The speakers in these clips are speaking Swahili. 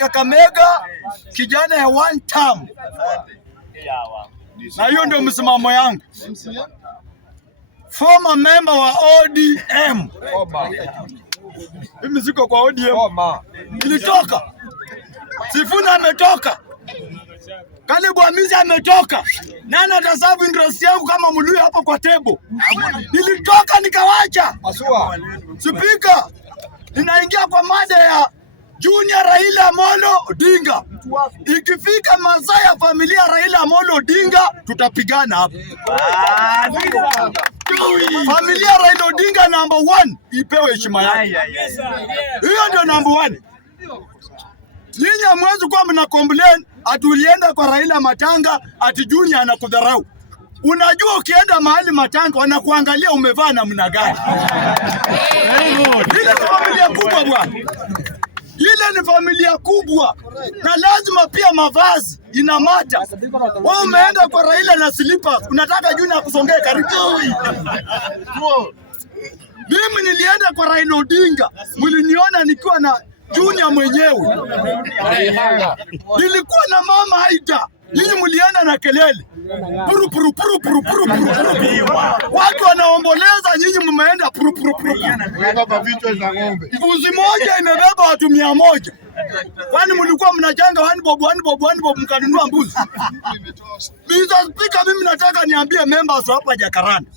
Kakamega, kijana ya one term. Na hiyo ndio msimamo yangu. Former member wa ODM. Mimi siko kwa ODM. Nilitoka. Sifuna ametoka. Kalebu Amizi ametoka. Nani atasabu interest yangu kama Muluya hapo kwa tebo? Nilitoka nikawacha. Speaker, ninaingia kwa mada ya Junior Raila Amolo Odinga. Ikifika masaa ya familia Raila Amolo Odinga tutapigana hapa. Familia Raila Odinga number 1 ipewe heshima yake. Hiyo ndio number 1. Nyinyi hamwezi kuwa mna complain ati ulienda kwa Raila matanga ati Junior anakudharau. Unajua ukienda mahali matanga wanakuangalia umevaa namna gani. Ile ni familia kubwa bwana. Ile ni familia kubwa. Na lazima pia mavazi inamata. Wewe umeenda kwa Raila na slippers, unataka Junior akusongee karibu. Mimi nilienda kwa Raila Odinga, mliniona nikiwa na Junior mwenyewe. Nilikuwa na mama Aida. Nyinyi mlienda na kelele. Puru puru puru puru puru puru. Watu wanaomboleza, nyinyi mmeenda puru puru puru. Mbuzi moja imebeba watu 100. Kwani mlikuwa mnachanga one bob mkanunua mbuzi? Mr. Speaker, mimi nataka niambie members hapa Jacaranda.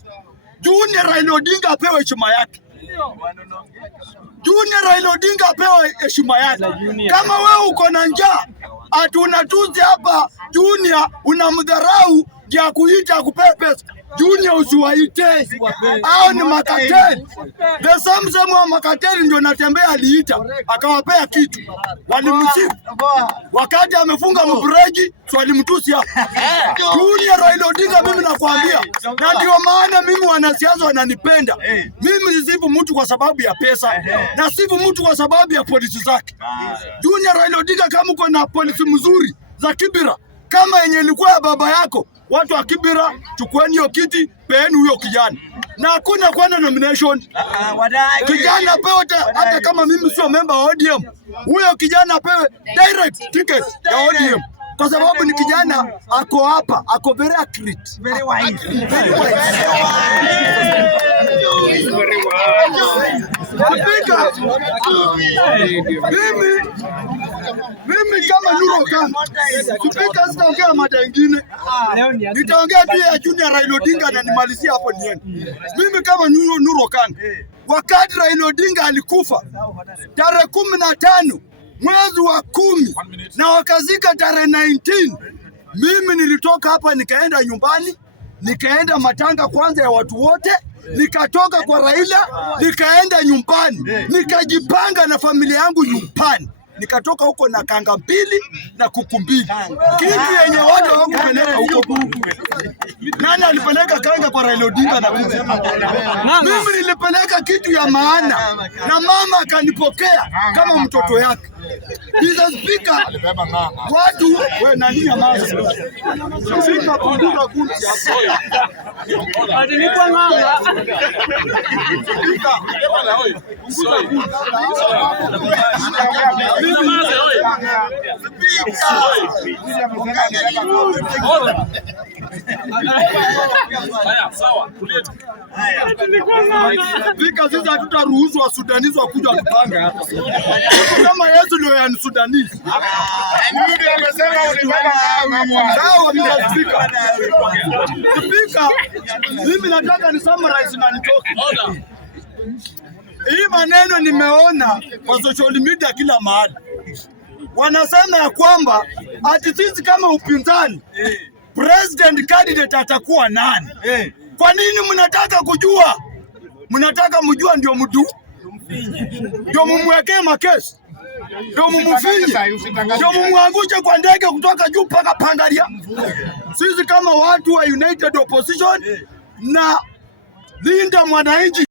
Junior Raila Odinga apewe heshima yake. Junior Raila Odinga apewe heshima yake. Kama wewe uko na njaa, ati unatuzi hapa Junior unamdharau ya kuita kupepe pesa. Junior usiwaite. Hao ni makateli. The same wa makateli ndio natembea aliita akawapea kitu. Walimsifu. Wakati amefunga mbreji walimtusi hapa. Junior Raila Odinga mimi nakwambia. Na ndio maana mimi wanasiasa wananipenda. Mimi nisifu mtu kwa sababu ya pesa na sifu mtu kwa sababu ya polisi zake. Junior Raila Odinga kama uko na polisi mzuri za Kibira kama yenye ilikuwa ya baba yako, watu wa Kibira chukueni hiyo kiti, peeni huyo kijana. Na hakuna kwenda nomination. Kijana pewe hata kama mimi sio member wa ODM. Huyo kijana pewe direct ticket ya ODM. Kwa sababu ni kijana ako hapa, ako very accurate. Very wise. Mimi kama Nuru Okanga, Speaker, sitaongea mada nyingine. Nitaongea pia ya Junior Raila Odinga na nimalizia hapo niende. Mimi kama Nuru Okanga, wakati Raila Odinga alikufa tarehe 15 mwezi wa 10 na wakazika tarehe 19, mimi nilitoka hapa nikaenda nyumbani, nikaenda matanga kwanza ya watu wote, nikatoka kwa Raila nikaenda nyumbani, nikajipanga na familia yangu nyumbani. Nikatoka huko na kanga 2 na kuku 2. Kitu yenye watu hawakupeleka huko. Nani alipeleka kanga kwa Raila Odinga na kuku? Mimi nilipeleka kitu ya maana na mama akanipokea kama mtoto yake. Mr. Speaker, watu wewe nani ya mama? Speaker punguza kunti hapo. Ati ni kwa nganga. Speaker, sisi hatutaruhusu wa Sudanese wakuja kupanga hapa. Kama Yesu ndio ya Sudanese. Mimi ndio nimesema ulipanga. Sawa Mr. Speaker. Speaker, mimi nataka ni summarize na nitoke. Hii maneno nimeona kwa social media kila mahali. Wanasema ya kwamba ati sisi kama upinzani president candidate atakuwa nani? Kwa nini mnataka kujua? Mnataka mjua ndio mdu? Ndio mumwekee makesi? Ndio mumfinye? Ndio mumwangushe kwa ndege kutoka juu mpaka Pangaria? Sisi kama watu wa United Opposition na linda mwananchi